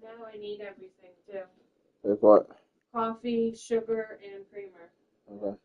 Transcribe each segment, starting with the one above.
Now I need everything too. Like what? Coffee, sugar, and creamer. Okay.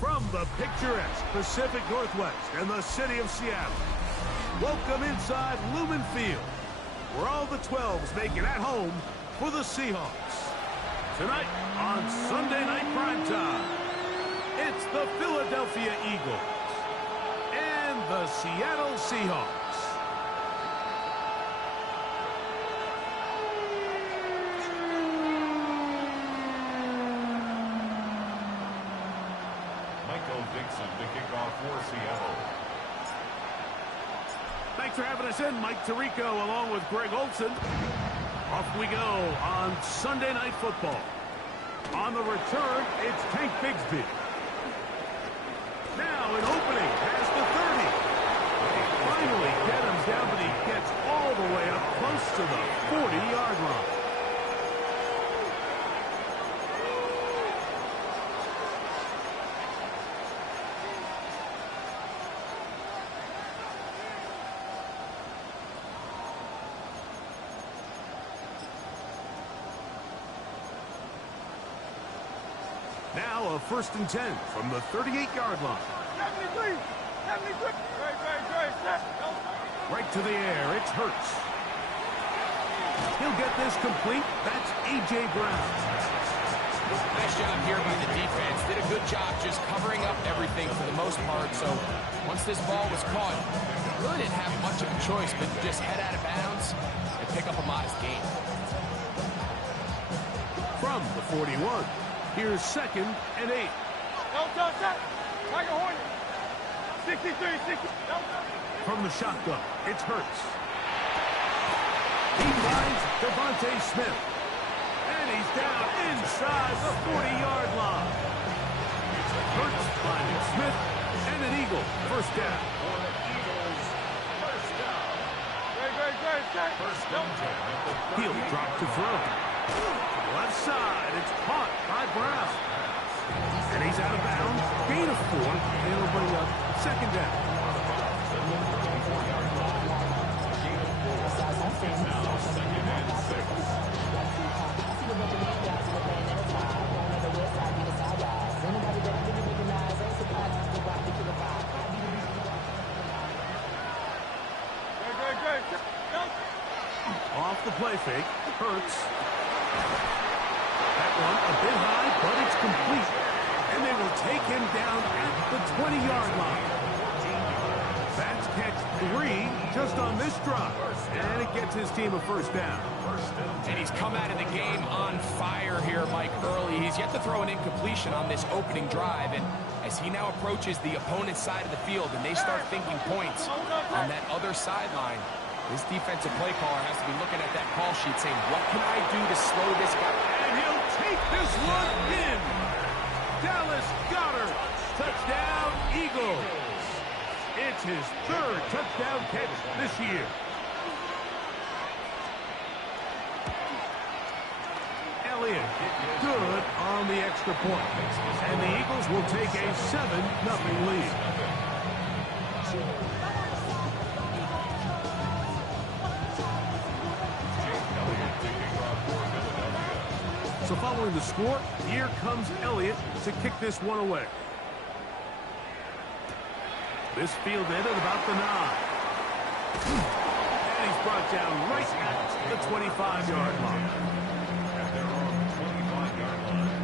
From the picturesque Pacific Northwest and the city of Seattle, welcome inside Lumen Field, where all the 12s make it at home for the Seahawks. Tonight on Sunday Night Primetime, it's the Philadelphia Eagles and the Seattle Seahawks. To kick off for Seattle. Thanks for having us in, Mike Tirico, along with Greg Olson. Off we go on Sunday Night Football. On the return, it's Tank Bigsby. Now an opening has the 30. Finally get him down, but he gets all the way up close to the 40-yard line. Now a 1st and 10 from the 38-yard line. Right to the air, it's Hurts. He'll get this complete. That's A.J. Brown. Nice job here by the defense. Did a good job just covering up everything for the most part. So once this ball was caught, really didn't have much of a choice but just head out of bounds and pick up a modest gain. From the 41. Here's 2nd and 8. Tiger Hornet. 63, 60. From the shotgun, it's Hurts. He finds Devontae Smith. And he's down inside the 40-yard line. Hurts finding Smith and an Eagle. First down. He'll drop to throw. Left side, it's caught by Brown. And he's out of bounds. Gain of 4. And it'll bring up 2nd down. Now 2nd and 6. Off the play fake, Hurts. That one a bit high, but it's complete. And they will take him down at the 20-yard line. That's catch 3 just on this drive. And it gets his team a first down. And he's come out of the game on fire here, Mike, early. He's yet to throw an incompletion on this opening drive. And as he now approaches the opponent's side of the field and they start thinking points on that other sideline, this defensive play caller has to be looking at that call sheet saying, what can I do to slow this guy? And he'll take this one in. Dallas Goedert. Touchdown, Eagles. It's his third touchdown catch this year. Elliott, good on the extra point. And the Eagles will take a 7-0 lead. So following the score, here comes Elliott to kick this one away. This fielded at about the 9. And he's brought down right at the 25-yard line. And they're on the 25-yard line.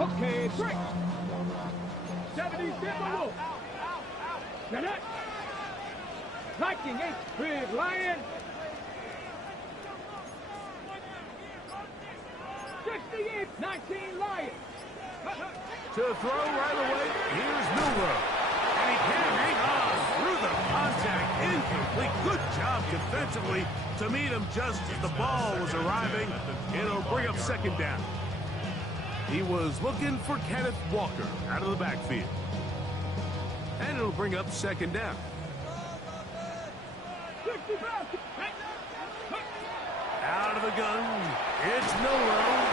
Okay, break. 70 Timberwolves. Connect. Viking 8, Big Lion. 68, 19 Lion. To throw right away, here's Milroe. And he can't hang on through the contact. Incomplete. Good job defensively to meet him just as the ball was arriving. It'll bring up second down. He was looking for Kenneth Walker out of the backfield. And it'll bring up second down. Out of the gun, it's Milroe.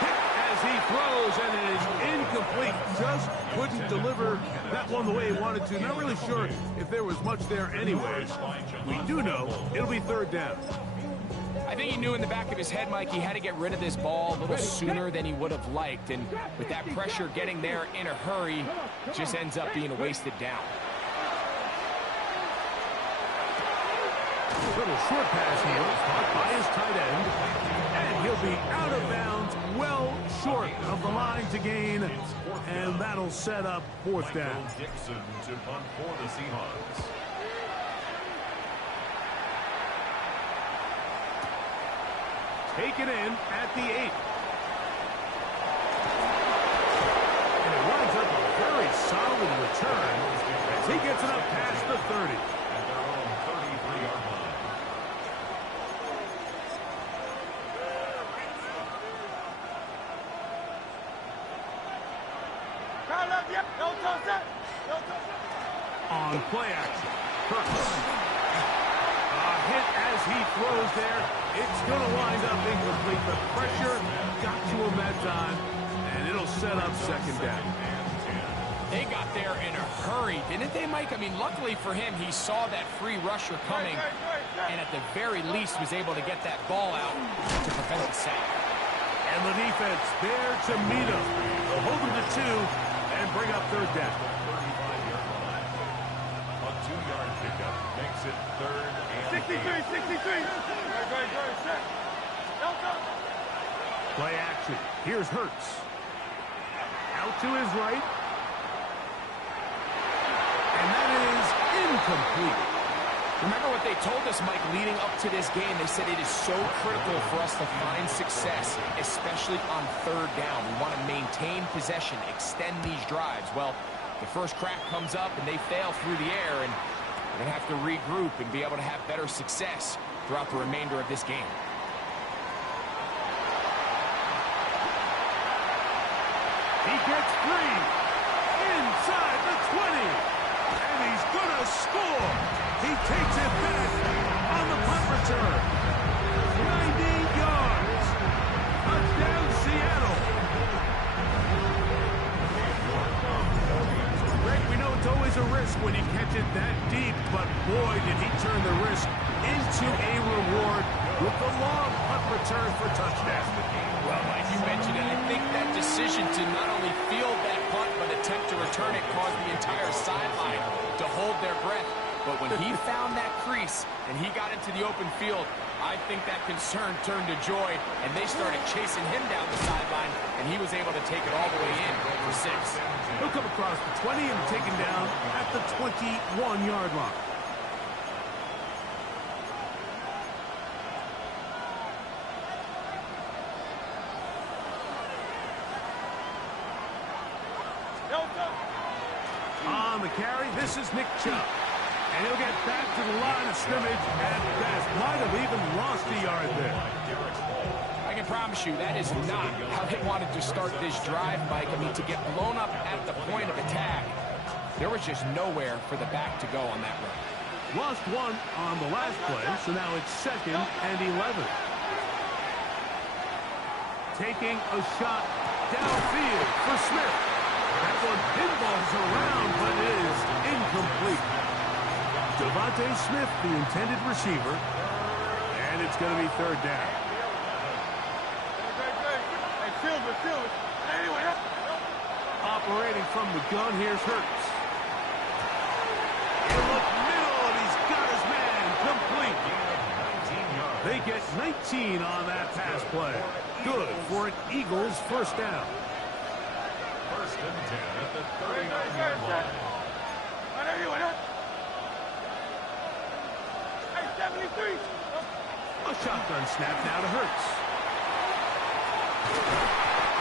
Hit as he throws, and it is incomplete. Just couldn't deliver that one the way he wanted to. Not really sure if there was much there anyways. We do know it'll be third down. I think he knew in the back of his head, Mike, he had to get rid of this ball a little sooner than he would have liked. And with that pressure getting there in a hurry, it just ends up being a wasted down. Little short pass here, caught by his tight end. And he'll be out of bounds, well short of the line to gain. And that'll set up fourth down. Michael Dixon to punt for the Seahawks. Taken in at the 8. And it winds up a very solid return as he gets it up past the 30. And they're on 33-yard line. On play action, Hurts. A hit as he throws there. It's going to wind up incomplete. The pressure got to him that time, and it'll set up second down. They got there in a hurry, didn't they, Mike? I mean, luckily for him, he saw that free rusher coming, and at the very least was able to get that ball out to prevent the sack. And the defense there to meet him. They'll hold him to 2 and bring up third down. 35-yard line. A 2-yard pickup makes it third and 63. Play action. Here's Hurts. Out to his right. And that is incomplete. Remember what they told us, Mike, leading up to this game? They said it is so critical for us to find success, especially on third down. We want to maintain possession, extend these drives. Well, the first crack comes up and they fail through the air, and we're going to have to regroup and be able to have better success throughout the remainder of this game. He gets free inside the 20. And he's going to score. He takes it back on the punt return. 90 yards. Touchdown, Seattle. Greg, we know it's always a risk when you catch it that deep, but boy, did he turn the risk into a reward with the long punt return for touchdown. Well, Mike, you mentioned it. I think that decision to not only field that punt but attempt to return it caused the entire sideline to hold their breath. But when he found that crease and he got into the open field, I think that concern turned to joy, and they started chasing him down the sideline, and he was able to take it all the way in for 6. He'll come across the 20 and taken down at the 21-yard line. On the carry, this is Nick Chubb. And he'll get back to the line of scrimmage at best. Might have even lost a yard there. I can promise you that is not how they wanted to start this drive, Mike. I mean, to get blown up at the point of attack, there was just nowhere for the back to go on that run. Lost one on the last play, so now it's 2nd and 11. Taking a shot downfield for Smith. That one pinballs around, but is incomplete. Devontae Smith, the intended receiver, and it's going to be 3rd down. Operating from the gun, here's Hurts. In the middle, and he's got his man complete. They get 19 on that pass play. Good for an Eagles 1st down. 1st and 10 at the 39-yard line. A shotgun snap now to Hurts.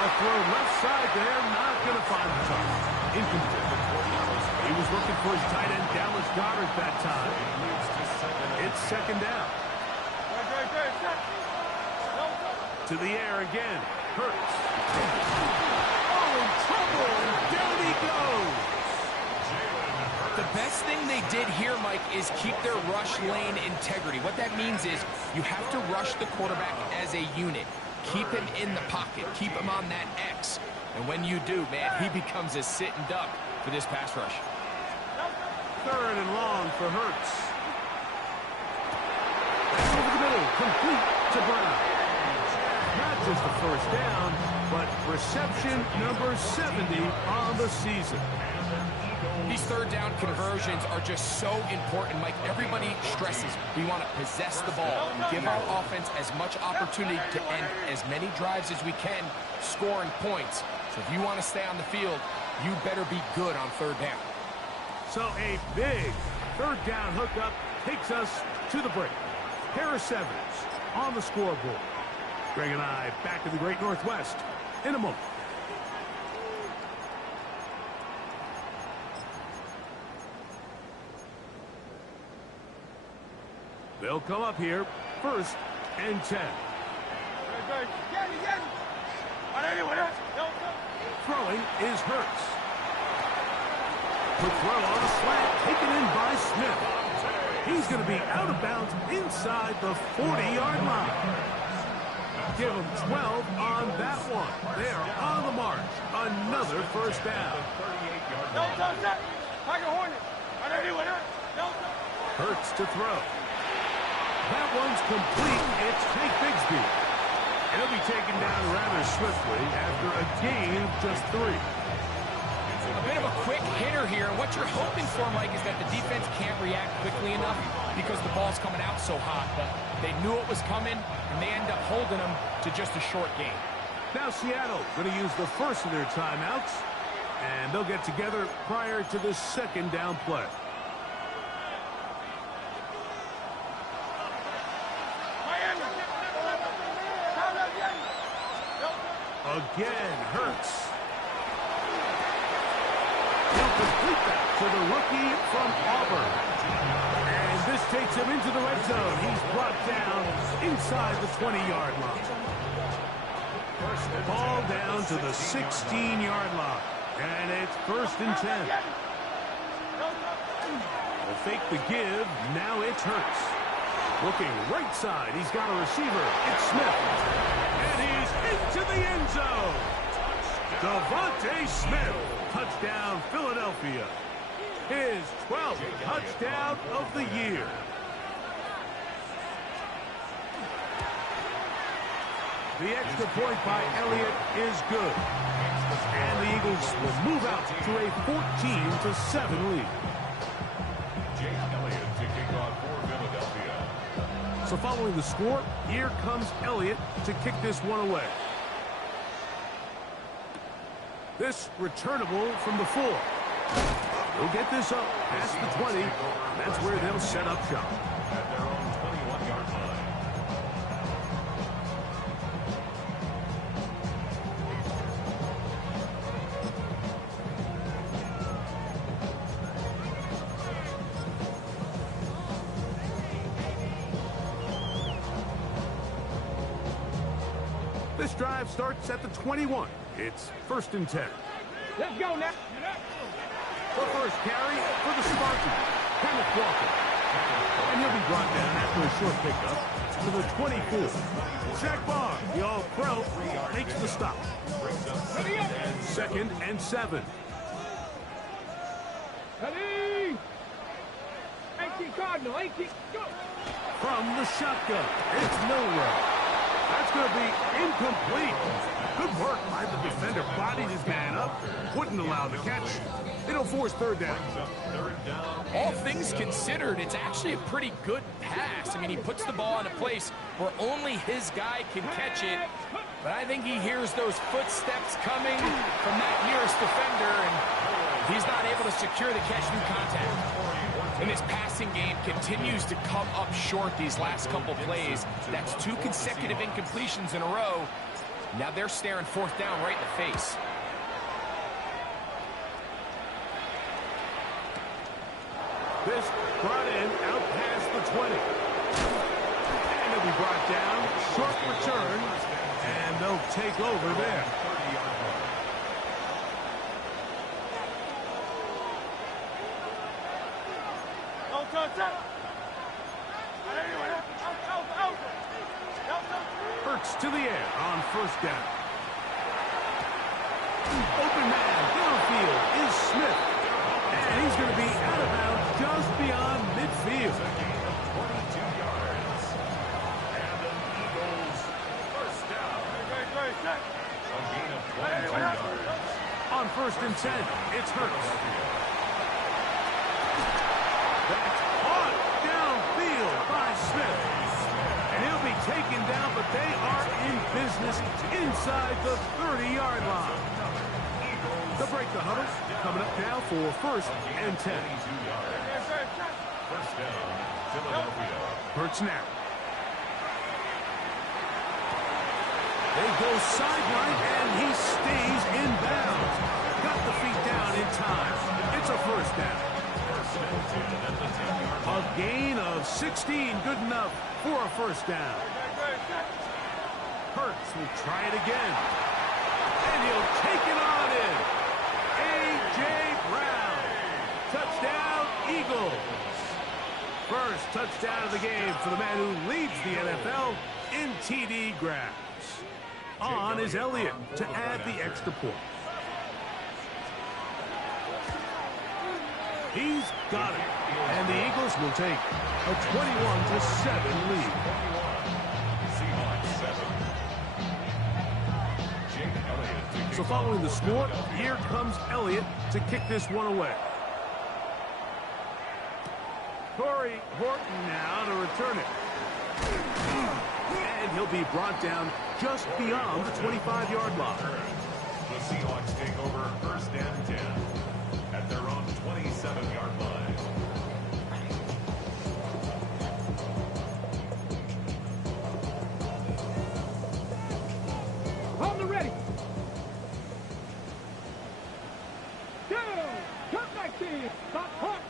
A throw left side there, not going to find the target. Incomplete. He was looking for his tight end, Dallas Goedert, that time. It's 2nd down. To the air again. Hurts. Oh, in trouble, and down he goes. The best thing they did here, Mike, is keep their rush lane integrity. What that means is you have to rush the quarterback as a unit. Keep him in the pocket. Keep him on that X. And when you do, man, he becomes a sitting duck for this pass rush. 3rd and long for Hurts. Over the middle, complete to Brown. Not just the 1st down, but reception number 70 on the season. These 3rd down conversions are just so important, Mike. Everybody stresses we want to possess the ball and give our offense as much opportunity to end as many drives as we can, scoring points. So if you want to stay on the field, you better be good on 3rd down. So a big 3rd down hookup takes us to the break. Harris Evans on the scoreboard. Greg and I back in the Great Northwest in a moment. They'll come up here, 1st and 10. Throwing is Hurts. Quick throw on a slant, taken in by Smith. He's going to be out of bounds inside the 40-yard line. Give him 12 on that one. They are on the march. Another 1st down. Hurts to throw. That one's complete. It's Tank Bigsby. He'll be taken down rather swiftly after a gain of just 3. A bit of a quick hitter here. What you're hoping for, Mike, is that the defense can't react quickly enough because the ball's coming out so hot. But they knew it was coming, and they end up holding them to just a short game. Now Seattle going to use the 1st of their timeouts, and they'll get together prior to the 2nd down play. Again, Hurts. He'll complete that to the rookie from Auburn. And this takes him into the red zone. He's brought down inside the 20-yard line. Ball down to the 16-yard line. And it's 1st and 10. They'll fake the give. Now it's Hurts. Looking right side. He's got a receiver. It's Smith. And he's into the end zone. Devontae Smith. Touchdown, Philadelphia. His 12th touchdown of the year. The extra point by Elliott is good. And the Eagles will move out to a 14-7 lead. Jake Elliott So following the score, here comes Elliott to kick this one away. This returnable from the 4. They'll get this up past the 20. That's where they'll set up shop. At their own 21-yard line. This drive starts at the 21. It's 1st and 10. Let's go now. The first carry for the Spartans, Kenneth Walker. And he'll be brought down after a short pickup to the 24. Shaq Barr, the All-Pro, makes the stop. 2nd and 7. Ready? 18 Cardinal, 18, go. From the shotgun, it's Milroe. That's going to be incomplete. Good work by the defender. Bodied his man up. Wouldn't allow the catch. It'll force 3rd down. All things considered, it's actually a pretty good pass. I mean, he puts the ball in a place where only his guy can catch it. But I think he hears those footsteps coming from that nearest defender, and he's not able to secure the catch through contact. And this passing game continues to come up short these last couple plays. That's 2 consecutive incompletions in a row. Now they're staring 4th down right in the face. This brought in out past the 20. And it'll be brought down. Short return. And they'll take over there. Hurts to the air on 1st down. Open man downfield is Smith. And he's going to be out of bounds just beyond midfield. 22 yards. And the Eagles first down. A gain of 22 yards. On 1st and 10, it's Hurts. That's caught downfield by Smith. And he'll be taken down, but they are in business inside the 30-yard line. They'll break the huddle. Coming up now for 1st and 10. 22 yards. First down, Philadelphia. Hurts now. They go sideline, and he stays in bounds. Got the feet down in time. It's a 1st down. First and 10 at the 10-yard line. A gain of 16, good enough for a 1st down. Hurts will try it again. And he'll take it on in. A.J. Brown. Touchdown, Eagles. First touchdown of the game for the man who leads the NFL in TD grabs. On is Elliott to add the extra point. He's got it. And the Eagles will take a 21-7 lead. Seahawks 7. Jake Elliott. So following the score, here comes Elliott to kick this one away. Corey Horton now to return it. And he'll be brought down just beyond the 25-yard line. The Seahawks take over 1st and 10 at their own 27-yard line. On the ready. Down. Cut back in. Stop. Hunt.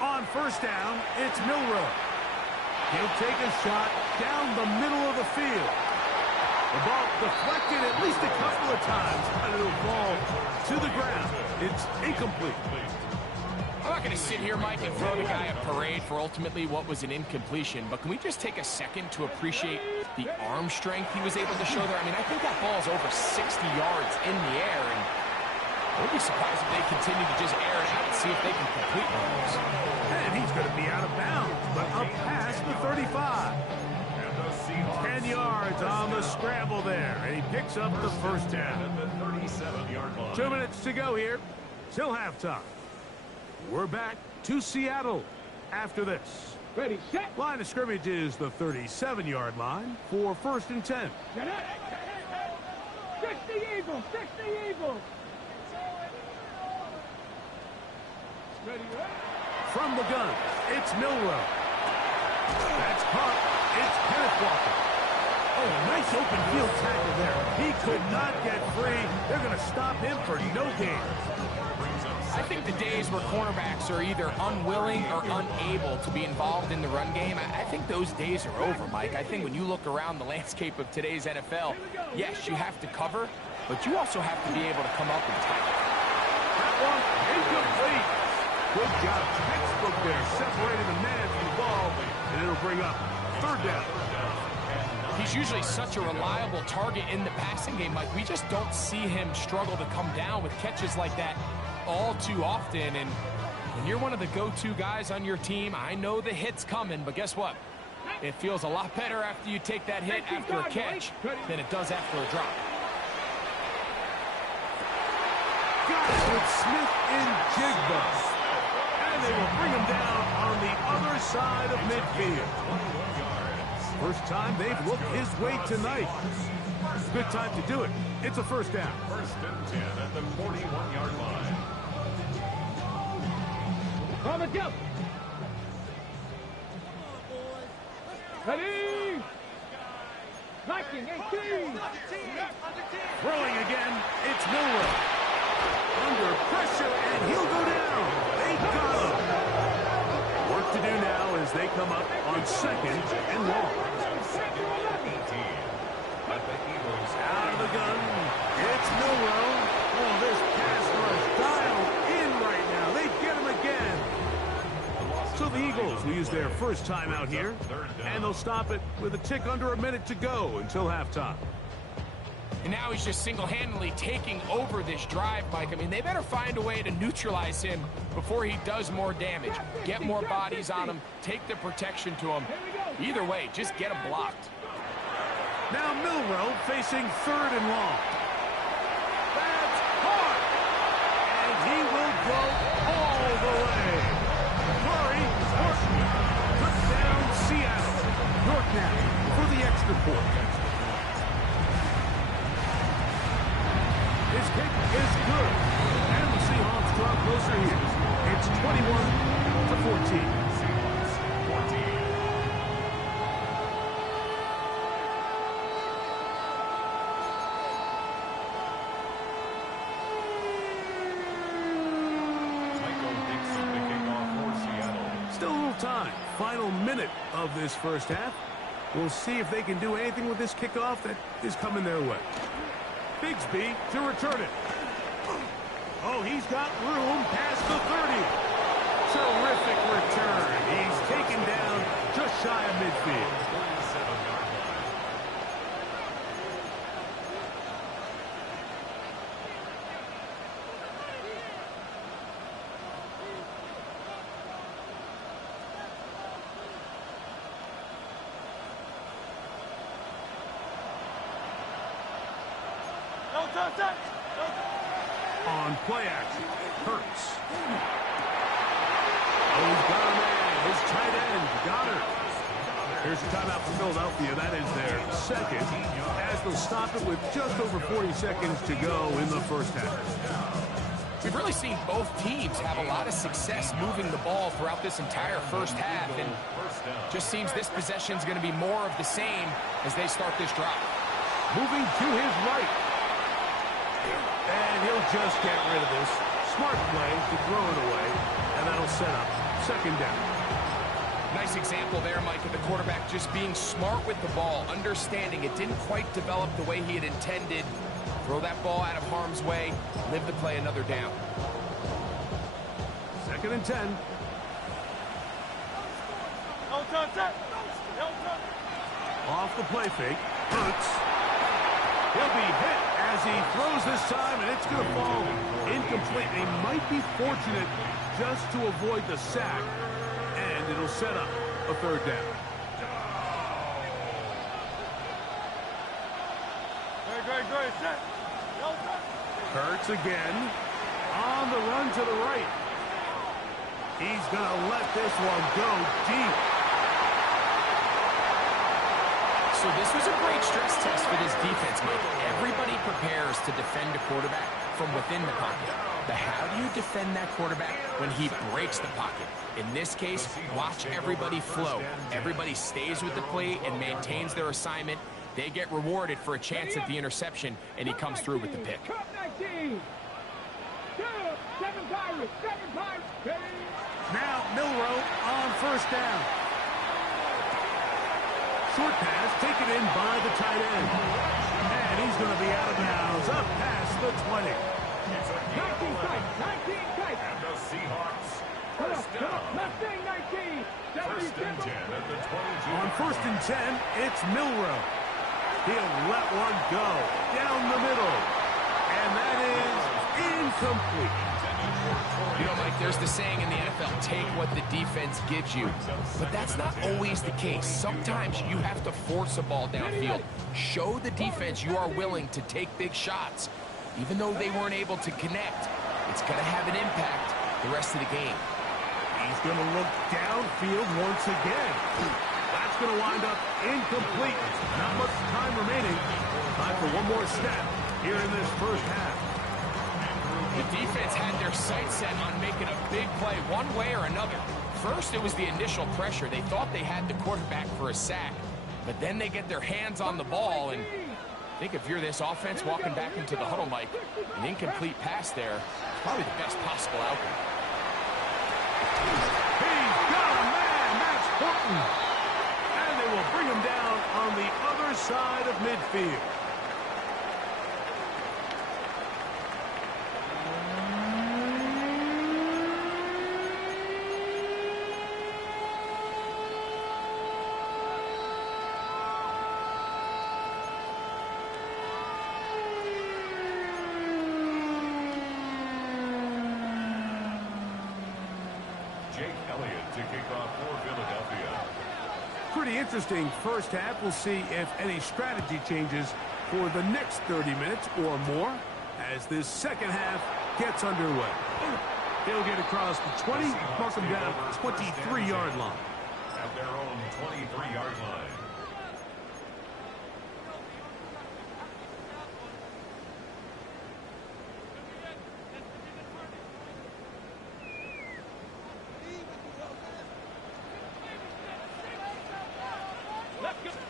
On 1st down, it's Milroe. He'll take a shot down the middle of the field. The ball deflected at least a couple of times, but it'll fall to the ground. It's incomplete. I'm not going to sit here, Mike, and throw the guy a parade for ultimately what was an incompletion, but can we just take a second to appreciate the arm strength he was able to show there? I mean, I think that ball's over 60 yards in the air, and I would be surprised if they continue to just air it out and see if they can complete one of those. And he's going to be out of bounds, but up past the 35. 10 yards on the scramble there, and he picks up the 1st down. At the 37-yard line. 2 minutes to go here, till halftime. We're back to Seattle after this. Ready, set. Line of scrimmage is the 37-yard line for 1st and 10. Get it. 60 Eagles. 60 Eagles. Ready, From the gun, it's Milrow. That's caught. It's Kenneth Walker. Oh, nice open field tackle there. He could not get free. They're going to stop him for no gain. I think the days where cornerbacks are either unwilling or unable to be involved in the run game, I think those days are over, Mike. I think when you look around the landscape of today's NFL, yes, you have to cover, but you also have to be able to come up and tackle. That one, incomplete. Good job. Textbook there, separating the man from the ball, and it'll bring up 3rd down. He's usually such a reliable target in the passing game, Mike. We just don't see him struggle to come down with catches like that all too often. And when you're one of the go-to guys on your team, I know the hit's coming, but guess what? It feels a lot better after you take that hit after a catch than it does after a drop. Got it with Smith in Jigba. And they will bring him down on the other side of midfield. First time they've looked his way tonight. Good time to do it. It's a 1st down. 1st and 10 at the 41-yard line. On the jump. Ready. Knocking 18. Throwing again. It's Milrow. Under pressure, and he'll go down. They got him. Work to do now as they come up on 2nd and long. Out of the gun. It's Milrow. Oh, this pass rush dialed in right now. They get him again. So the Eagles will use their first time out here, and they'll stop it with a tick under a minute to go until halftime. And now he's just single-handedly taking over this drive, Mike. I mean, they better find a way to neutralize him before he does more damage. Get more bodies on him, take the protection to him. Either way, just get him blocked. Now Milrow facing 3rd and long. That's hard. And he will go all the way. Murray, touchdown Seattle. York now for the extra point. His kick is good. And the Seahawks draw closer here. It's 21-14. Still a little time. Final minute of this first half. We'll see if they can do anything with this kickoff that is coming their way. Bigsby to return it. Oh, he's got room past the 30. Terrific return. He's taken down just shy of midfield. On play action, Hurts. Oh, he's got a man. His tight end, Goddard. Here's a timeout for Philadelphia. That is their 2nd, as they'll stop it with just over 40 seconds to go in the first half. We've really seen both teams have a lot of success moving the ball throughout this entire first half, and just seems this possession's going to be more of the same as they start this drive. Moving to his right. And he'll just get rid of this. Smart play to throw it away, and that'll set up 2nd down. Nice example there, Mike, of the quarterback just being smart with the ball, understanding it didn't quite develop the way he had intended. Throw that ball out of harm's way, live to play another down. 2nd and 10. Off the play fake. Hurts. He'll be hit as he throws this time, and it's going to fall incomplete. They might be fortunate just to avoid the sack, and it'll set up a 3rd down. Hurts again. On the run to the right. He's going to let this one go deep. So this was a great stress test for this defense, Mike. Everybody prepares to defend a quarterback from within the pocket. But how do you defend that quarterback when he breaks the pocket? In this case, watch everybody flow. Everybody stays with the play and maintains their assignment. They get rewarded for a chance at the interception, and he comes through with the pick. Cup 19. 7 Pirates. Now Milroe on first down. Short pass taken in by the tight end. And he's going to be out of bounds up past the 20. 19 tight. And the Seahawks. Come First on. down. Mustang 19. First and 10 at the 22. On first and 10, it's Milroe. He'll let one go down the middle. And that is incomplete. You know, Mike, there's the saying in the NFL, take what the defense gives you. But that's not always the case. Sometimes you have to force a ball downfield. Show the defense you are willing to take big shots. Even though they weren't able to connect, it's going to have an impact the rest of the game. He's going to look downfield once again. That's going to wind up incomplete. Not much time remaining. Time for one more snap here in this first half. The defense had their sights set on making a big play one way or another. First, it was the initial pressure. They thought they had the quarterback for a sack. But then they get their hands on the ball, and I think if you're this offense walking back into the huddle, Mike, an incomplete pass there is probably the best possible outcome. He's got a man. That's Horton. And they will bring him down on the other side of midfield. Jake Elliott to kick off for Philadelphia. Pretty interesting first half. We'll see if any strategy changes for the next 30 minutes or more as this second half gets underway. He'll get across the 20, mark him down at the 23-yard line. At their own 23-yard line.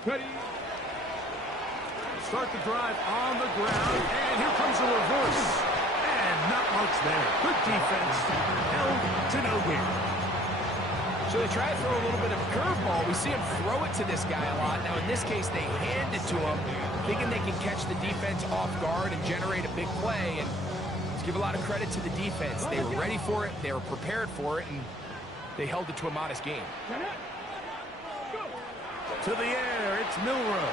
Ready. Start the drive on the ground, and here comes a reverse. And not much there. Good defense. Held to no gain. So they try to throw a little bit of a curveball. We see him throw it to this guy a lot. Now, in this case, they hand it to him, thinking they can catch the defense off guard and generate a big play. And let's give a lot of credit to the defense. They were ready for it, they were prepared for it, and they held it to a modest game. To the air, it's Milroe.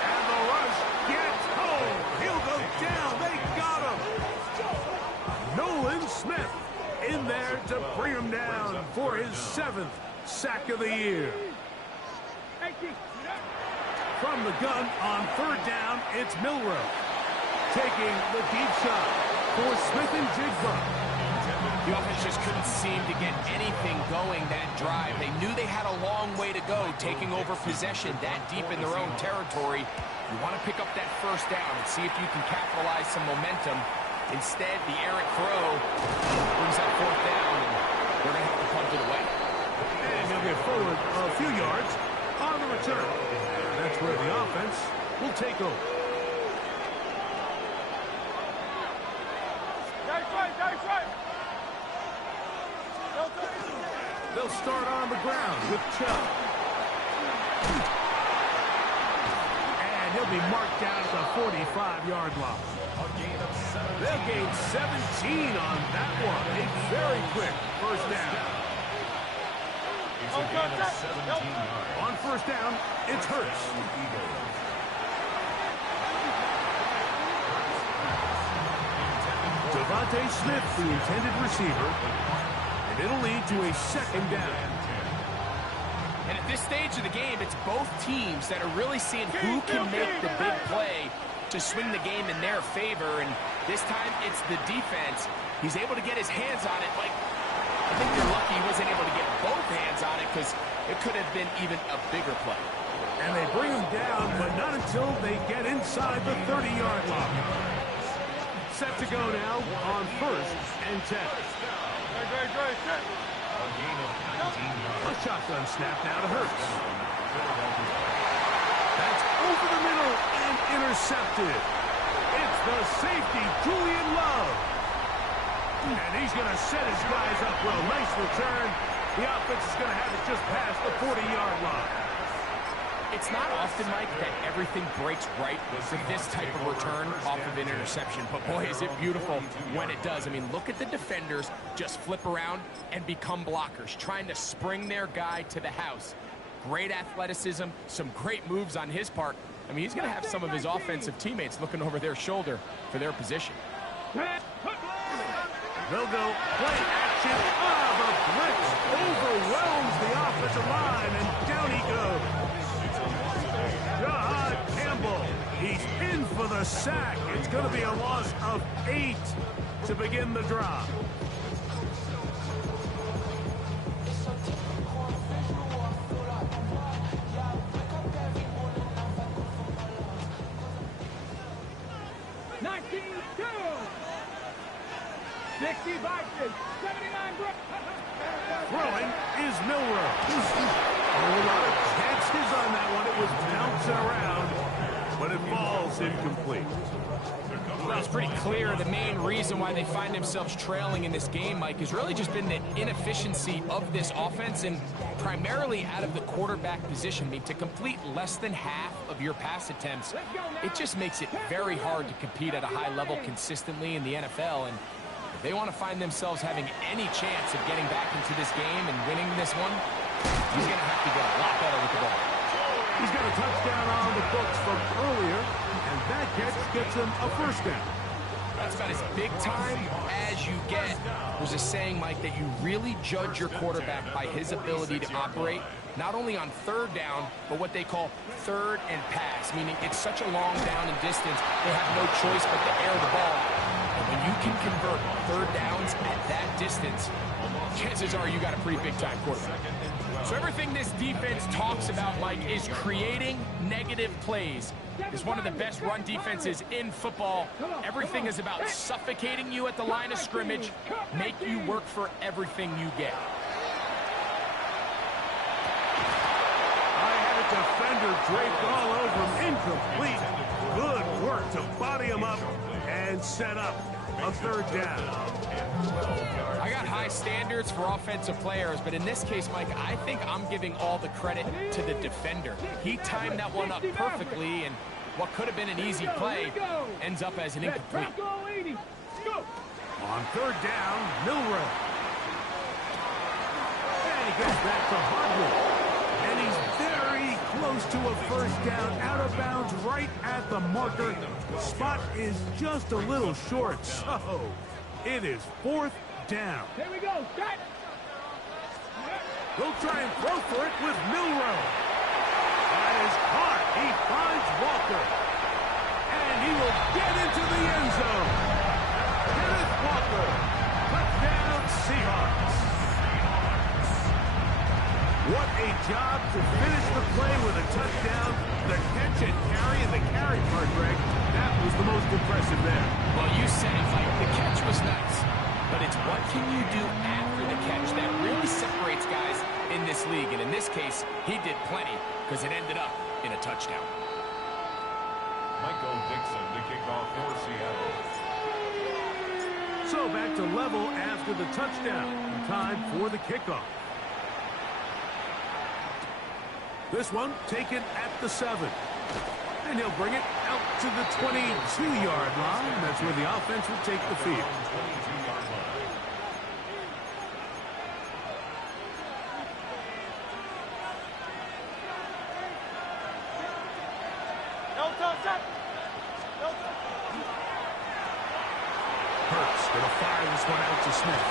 And the rush gets home. He'll go down. They got him. Nolan Smith in there to bring him down for his 7th sack of the year. From the gun on third down, it's Milroe. Taking the deep shot for Smith and Jigba. The offense just couldn't seem to get anything going that drive. They knew they had a long way to go, taking over possession that deep in their own territory. You want to pick up that first down and see if you can capitalize some momentum. Instead, the errant throw brings that fourth down, and they're going to have to punt it away. And he'll get forward a few yards on the return. That's where the offense will take over. They'll start on the ground with Chubb. And he'll be marked down at the 45-yard line. They'll gain 17 on that one. A very quick first down. It's a gain of 17 yards. On first down, it's Hurts. Devontae Smith, the intended receiver. And it'll lead to a second down. And at this stage of the game, it's both teams that are really seeing who can make the big play to swing the game in their favor. And this time, it's the defense. He's able to get his hands on it. Like, I think they're lucky he wasn't able to get both hands on it because it could have been even a bigger play. And they bring him down, but not until they get inside the 30-yard line. Set to go now on 1st and 10. A shotgun snap now to Hurts. That's over the middle and intercepted. It's the safety, Julian Love. And he's going to set his guys up well. Nice return. The offense is going to have it just past the 40-yard line. It's not often, Mike, that everything breaks right for this type of return off of an interception. But, boy, is it beautiful when it does. I mean, look at the defenders just flip around and become blockers, trying to spring their guy to the house. Great athleticism, some great moves on his part. I mean, he's going to have some of his offensive teammates looking over their shoulder for their position. They'll go play action. The blitz overwhelms the offensive line, and down he goes. Jahad Campbell, he's in for the sack. It's going to be a loss of 8 to begin the drive. Throwing is Milroe. A lot of chances on that one. It was bouncing around, but it falls incomplete. Well, it's pretty clear the main reason why they find themselves trailing in this game, Mike, has really just been the inefficiency of this offense and primarily out of the quarterback position. I mean, to complete less than half of your pass attempts, it just makes it very hard to compete at a high level consistently in the NFL. And if they want to find themselves having any chance of getting back into this game and winning this one, he's going to have to get a lot better with the ball. He's got a touchdown on the books from earlier, and that catch gets him a first down. That's about as big time as you get. There's a saying, Mike, that you really judge your quarterback by his ability to operate not only on 3rd down, but what they call 3rd and pass, meaning it's such a long down and distance, they have no choice but to air the ball out. And when you can convert 3rd downs at that distance, chances are you got a pretty big-time quarterback. So everything this defense talks about, Mike, is creating negative plays. It's one of the best run defenses in football. Everything is about suffocating you at the line of scrimmage, make you work for everything you get. I had a defender draped all over him, incomplete. Good work to body him up and set up a 3rd down. I got high standards for offensive players, but in this case, Mike, I think I'm giving all the credit to the defender. He timed that one up perfectly, and what could have been an easy play ends up as an incomplete. On 3rd down, Milroe. And he gets back to Hardwood. And he's very close to a first down, out of bounds, right at the marker. Spot is just a little short, so it is 4th down. Here we go. Set. They'll try and throw for it with Milroe. That is caught. He finds Walker. And he will get into the end zone. Kenneth Walker. Touchdown, Seahawks. What a job to finish the play with a touchdown. The catch and carry, and the carry part, Greg, that was the most impressive there. Well, you said it, Mike. The catch was nice. But it's what can you do after the catch that really separates guys in this league. And in this case, he did plenty because it ended up in a touchdown. Michael Dixon to kick off for Seattle. So back to level after the touchdown. Time for the kickoff. This one taken at the 7. And he'll bring it out to the 22-yard line. That's where the offense will take the field. 22-yard line. Hurts going to fire this one out to Smith.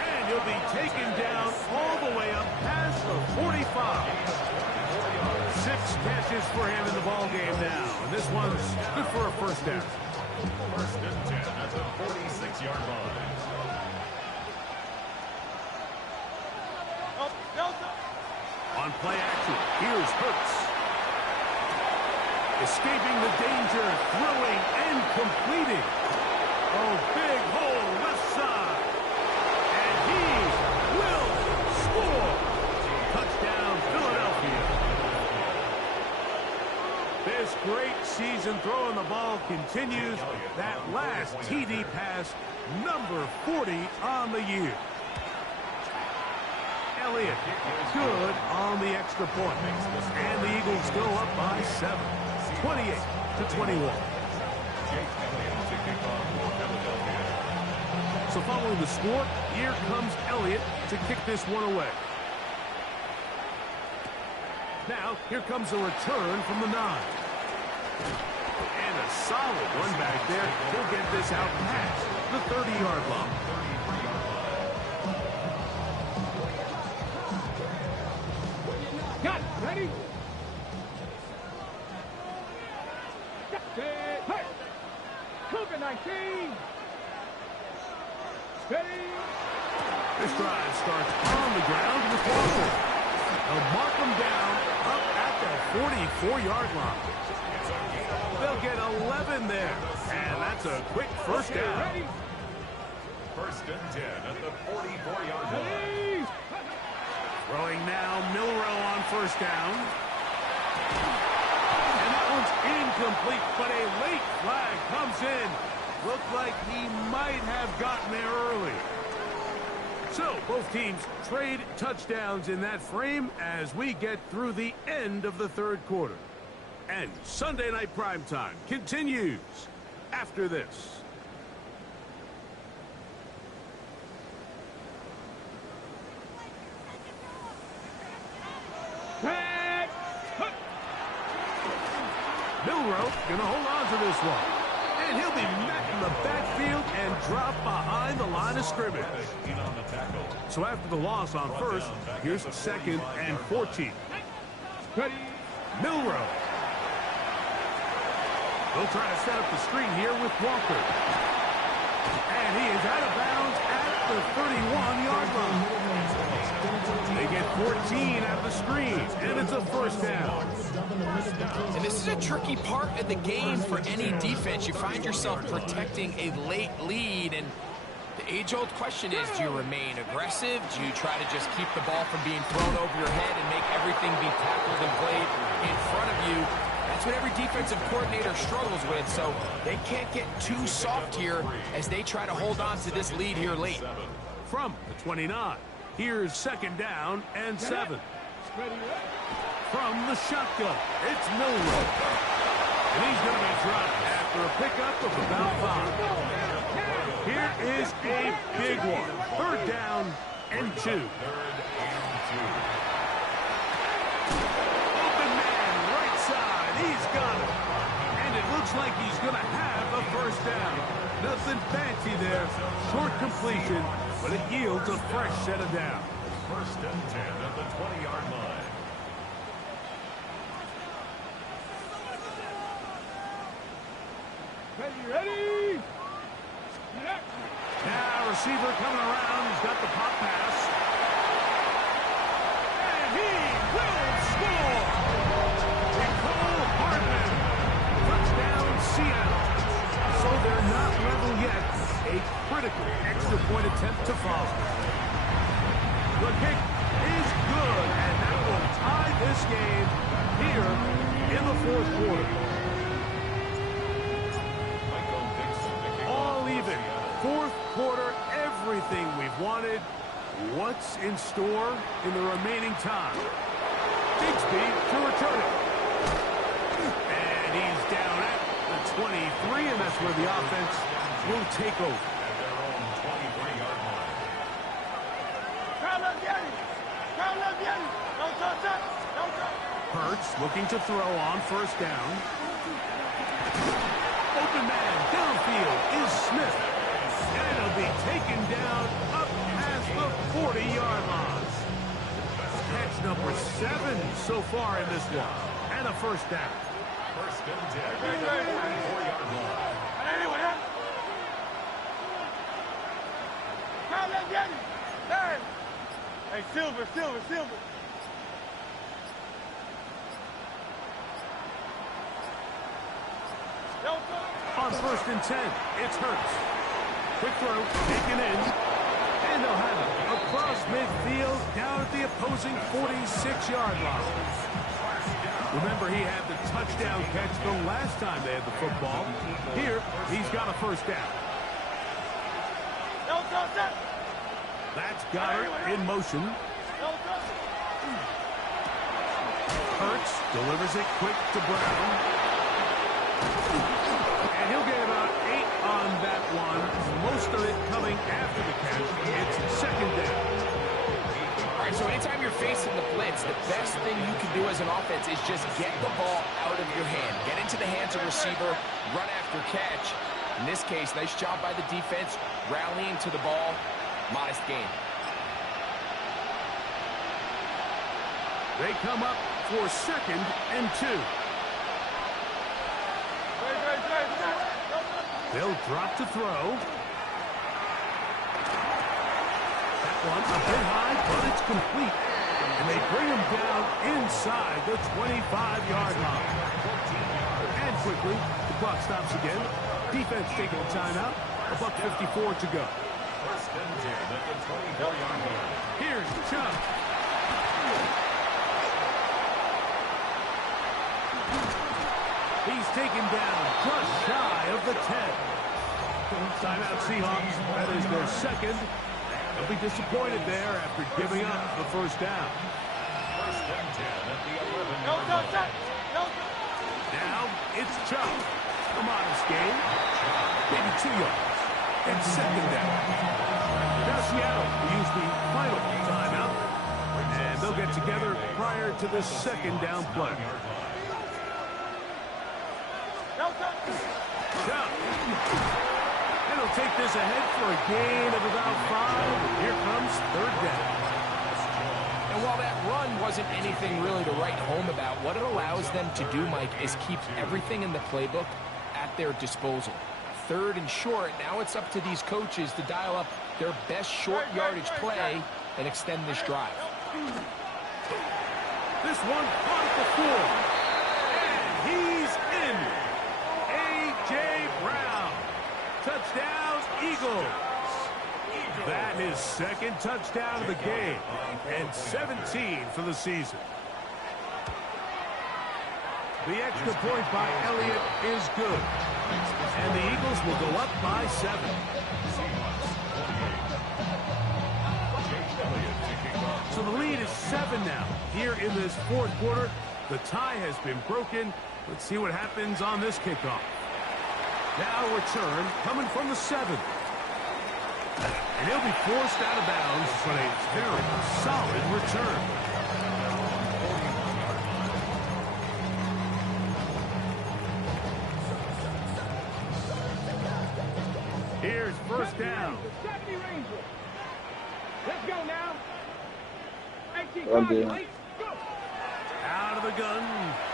And he'll be taken down all the way up past the 45. 6 catches for him in the ball game now. And this one's good for a first down. 1st and 10 at the 46-yard line. on play action. Here's Hurts. Escaping the danger, throwing and completing. Oh, big hole left side. And he will score. Touchdown, Philadelphia. This great season throwing the ball continues. That last TD pass, number 40 on the year. Elliott, good on the extra point. And the Eagles go up by 7, 28-21. So following the score, here comes Elliott to kick this one away. Now, here comes a return from the 9. And a solid one back there. He'll get this out past the 30-yard line. Got it. Ready? Set. Hey. Cougar 19. Steady. This drive starts on the ground with Walker. They'll mark them down up at the 44-yard line. They'll get 11 there. And that's a quick first down. Ready? First and 10 at the 44-yard line. Ready. Throwing now, Milrow on first down. And that one's incomplete, but a late flag comes in. Looked like he might have gotten there early. So, both teams trade touchdowns in that frame as we get through the end of the third quarter. And Sunday Night Primetime continues after this. Set. Milrow going to hold on to this one. And he'll be met in the backfield and drop behind the line of scrimmage. So after the loss on first, here's 2nd and 14. Ready. Milrow. They'll try to set up the screen here with Walker. And he is out of bounds at the 31-yard line. They get 14 out of the screen, and it's a first down. And this is a tricky part of the game for any defense. You find yourself protecting a late lead, and the age-old question is, do you remain aggressive? Do you try to just keep the ball from being thrown over your head and make everything be tackled and played in front of you? That's what every defensive coordinator struggles with, so they can't get too soft here as they try to hold on to this lead here late. From the 29, here's 2nd down and 7. From the shotgun, it's Milrow. And he's going to be dropped after a pickup of about 5. Here is a big one. 3rd down and 2. Open man, right side. He's got it. And it looks like he's going to have a first down. Nothing fancy there. Short completion, but it yields a fresh set of downs. First and 10 at the 20-yard line. Ready? Now receiver coming around. He's got the pop pass. And he will score. Nicole Hardman. Touchdown Seattle. So they're not level yet. A critical extra point attempt to follow. The kick is good, and that will tie this game here in the 4th quarter. All even. 4th quarter, everything we've wanted. What's in store in the remaining time? Bigsby to return it. And he's down at the 23, and that's where the offense will take over. Hurts looking to throw on first down. Open man downfield is Smith. And it'll be taken down up past the 40-yard line. Catch number 7 so far in this one. And a first down. First and 10 at the 44-yard line. Hey, Silver. First and 10. It's Hurts. Quick throw, taken in. And they'll have it across midfield down at the opposing 46-yard line. Remember, he had the touchdown catch the last time they had the football. Here, he's got a first down. That's Goddard in motion. Hurts delivers it quick to Brown. And he'll get about 8 on that one. Most of it coming after the catch. It's second down. All right, so anytime you're facing the blitz, the best thing you can do as an offense is just get the ball out of your hand. Get into the hands of the receiver, run after catch. In this case, nice job by the defense, rallying to the ball. Modest gain. They come up for second and 2. They'll drop to throw. That one a bit high, but it's complete. And they bring him down inside the 25-yard line. And quickly, the clock stops again. Defense taking a timeout. $1:54 to go. First and 10 at the 24-yard line. Here's Chubb. He's taken down just shy of the 10. Timeout Seahawks. That is their second. They'll be disappointed there after giving up the first down. First and 10 at the 11-yard line. Now it's Chubb. A modest gain. Maybe 2 yards. And second down. Now Seattle will use the final timeout. And they'll get together prior to the second down play. Chubb. And he'll take this ahead for a gain of about 5. Here comes third down. And while that run wasn't anything really to write home about, what it allows them to do, Mike, is keep everything in the playbook at their disposal. Third and short, now it's up to these coaches to dial up their best short yardage play and extend this drive. This one caught at the 4. And he's in. A.J. Brown. Touchdown, Eagles. That is second touchdown of the game. And 17 for the season. The extra point by Elliott is good. And the Eagles will go up by 7. So the lead is 7 now. Here in this fourth quarter, the tie has been broken. Let's see what happens on this kickoff. Now return coming from the 7. And he'll be forced out of bounds, but a very solid return. Here's first down. Let's go now. Run, dude. Out of the gun.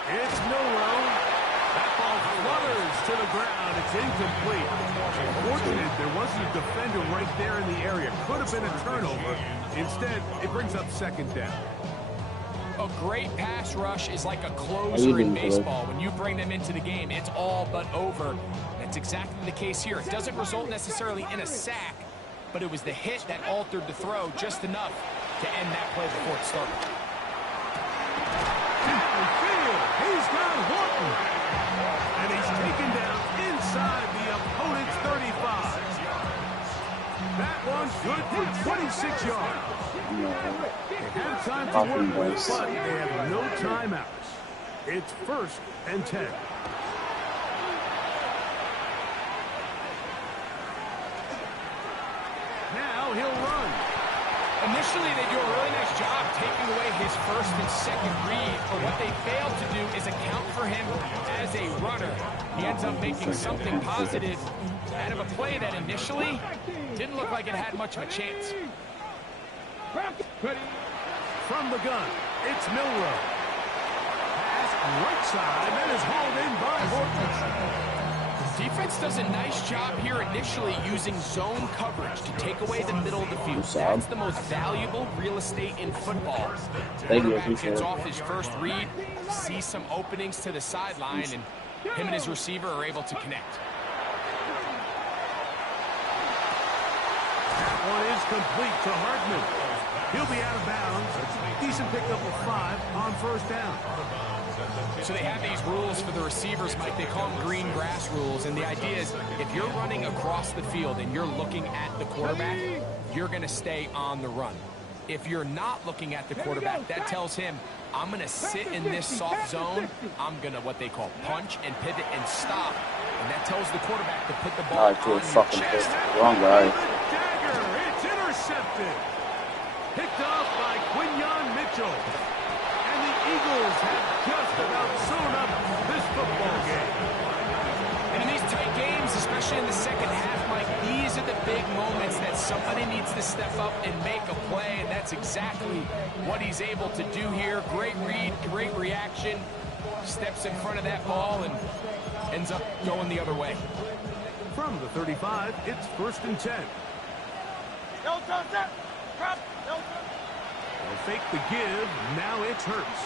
It's Milroe. That ball flutters to the ground. It's incomplete. Unfortunate there wasn't a defender right there in the area. Could have been a turnover. Instead, it brings up second down. A great pass rush is like a closer in baseball. When you bring them into the game, it's all but over. That's exactly the case here. It doesn't result necessarily in a sack, but it was the hit that altered the throw just enough to end that play before it started. Downfield, he's got Horton. And he's taken down inside the opponent's 35. That one's good for 26 yards. They have time to work with, but they have no timeouts. It's first and 10. Now he'll run. Initially, they do a really nice job taking away his first and second read, but what they failed to do is account for him as a runner. He ends up making something positive out of a play that initially didn't look like it had much of a chance. From the gun, it's Milroe. Pass right side, that is hauled in by Horton. Defense does a nice job here initially using zone coverage to take away the middle of the field. That's the most valuable real estate in football. Quarterback gets off his first read, sees some openings to the sideline, and him and his receiver are able to connect. That one is complete to Hartman. He'll be out of bounds. Decent pickup of 5 on first down. So they have these rules for the receivers, Mike. They call them green grass rules. And the idea is if you're running across the field and you're looking at the quarterback, you're going to stay on the run. If you're not looking at the quarterback, that tells him, I'm going to sit in this soft zone. I'm going to what they call punch and pivot and stop. And that tells the quarterback to put the ball on your chest. Wrong guy. Dagger, it's intercepted. Picked off by Quinyon Mitchell. And the Eagles have just about sewn up this football game. And in these tight games, especially in the second half, Mike, these are the big moments that somebody needs to step up and make a play, and that's exactly what he's able to do here. Great read, great reaction. Steps in front of that ball and ends up going the other way. From the 35, it's 1st and 10. They'll fake the give. Now it's Hurts.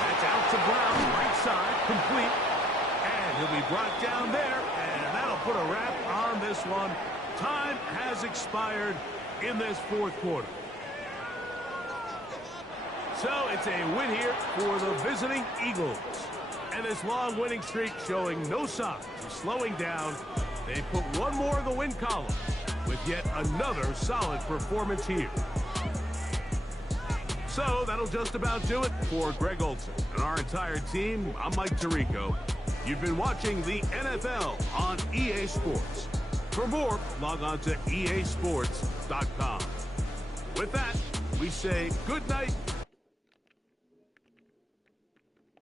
That's out to Brown, right side, complete. And he'll be brought down there, and that'll put a wrap on this one. Time has expired in this 4th quarter. So it's a win here for the visiting Eagles. And this long winning streak showing no signs of slowing down. They put one more in the win column with yet another solid performance here. So that'll just about do it for Greg Olsen and our entire team. I'm Mike Tirico. You've been watching the NFL on EA Sports. For more, log on to easports.com. With that, we say good night